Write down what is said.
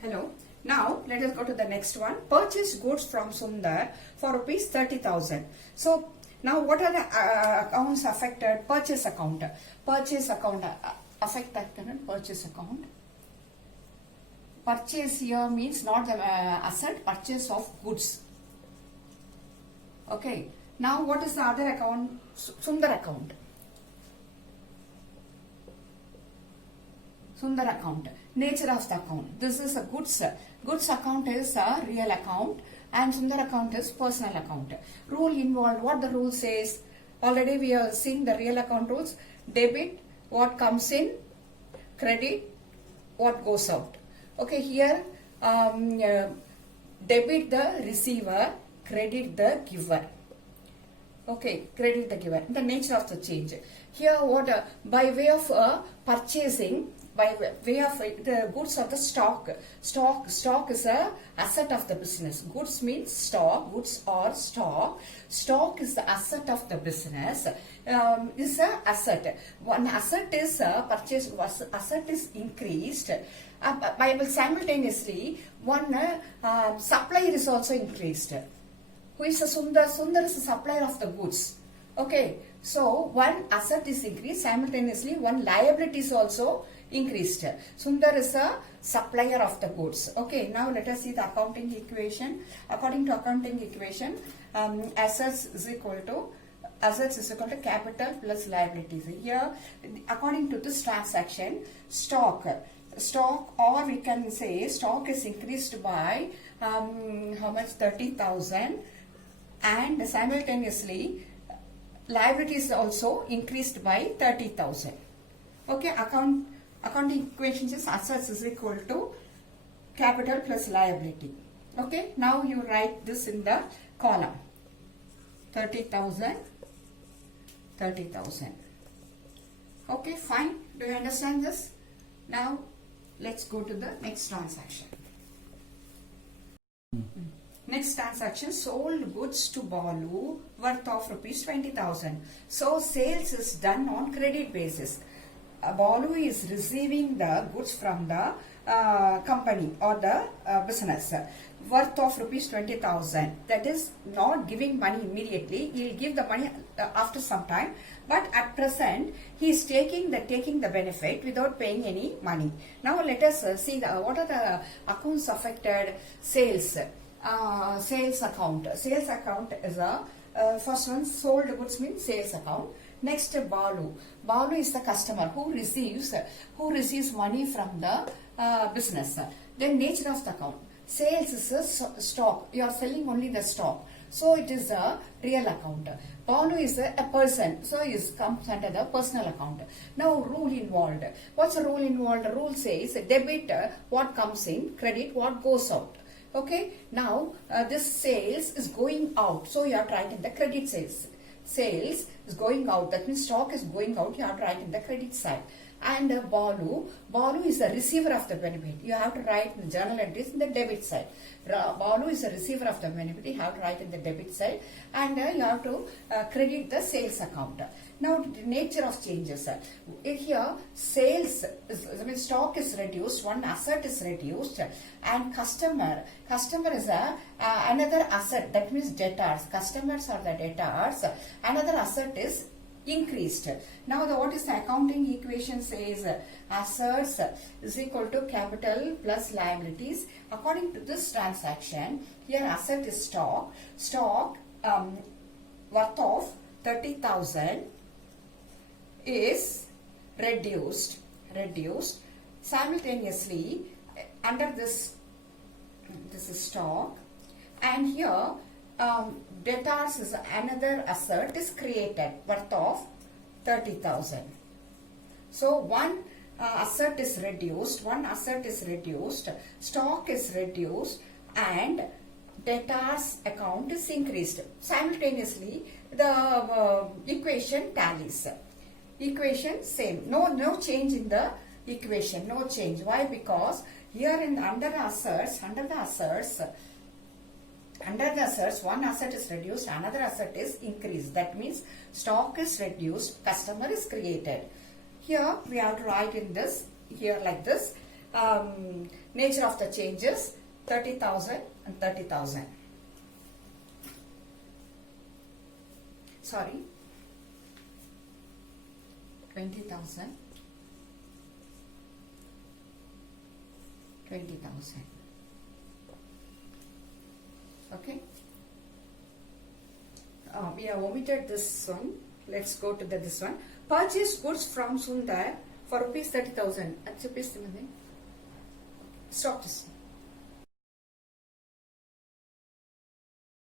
Hello. Now let us go to the next one. Purchase goods from Sundar for rupees 30,000. So now what are the accounts affected? Purchase account. Purchase account affected purchase account. Purchase here means not the asset, purchase of goods. Okay. Now what is the other account? Sundar account. Sundar account. Nature of the account. This is a goods. Goods account is a real account and Sundar account is personal account. Rule involved. What the rule says? Already we have seen the real account rules. Debit, what comes in. Credit, what goes out. Okay, here debit the receiver, credit the giver. Okay, credit the giver. The nature of the change. Here what by way of purchasing, by way of the goods of the stock. Stock is a asset of the business. Goods means stock. Goods or stock. Stock is the asset of the business. Is a asset. One asset is purchase. Asset is increased. By simultaneously, one supplier is also increased. Who is a Sundar? Sundar is a supplier of the goods. Okay, so one asset is increased, simultaneously one liability is also increased. Sundar is a supplier of the goods. Okay, now let us see the accounting equation. According to accounting equation, assets is equal to capital plus liabilities. Here, according to this transaction, stock or we can say stock is increased by how much? 30,000, and simultaneously liability is also increased by 30,000. Okay, accounting equation is assets is equal to capital plus liability. Okay, now you write this in the column. 30,000. Okay, fine. Do you understand this? Now let's go to the next transaction. Next transaction, sold goods to Balu worth of rupees 20,000. So sales is done on credit basis. Balu is receiving the goods from the company or the business worth of rupees 20,000. That is not giving money immediately. He will give the money after some time. But at present, he is taking the benefit without paying any money. Now let us see what are the accounts affected. Sales. Sales account. Sales account is a first one. Sold goods means sales account. Next, Balu. Balu is the customer who receives money from the business. Then nature of the account. Sales is a stock. You are selling only the stock. So it is a real account. Balu is a person. So it comes under the personal account. Now rule involved. What's the rule involved? The rule says debit what comes in, credit what goes out. Okay, now this sales is going out. So you have to write in the credit sales. Sales is going out. That means stock is going out. You have to write in the credit side. And Balu is the receiver of the benefit. You have to write in the journal entries in the debit side. Balu is the receiver of the benefit. You have to write in the debit side. And you have to credit the sales account. Now, the nature of changes. Here, sales, stock is reduced, one asset is reduced, and customer is another asset, that means debtors. Customers are the debtors, another asset is increased. Now, what is the accounting equation says? Assets is equal to capital plus liabilities. According to this transaction, here asset is stock. Stock worth of 30,000 is reduced. Simultaneously, under this is stock, and here debtors is another asset is created worth of 30,000. So one asset is reduced, stock is reduced, and debtors account is increased. Simultaneously, the equation tallies. Equation same. No change in the equation. No change. Why? Because here under the assets, one asset is reduced, another asset is increased. That means stock is reduced, customer is created. Here we have to write in this, here like this. nature of the changes, 30,000 and 30,000. Sorry, 20,000, 20,000. Okay. We have omitted this one. Let's go to this one. Purchase goods from Sundar for rupees 30,000. Stop this.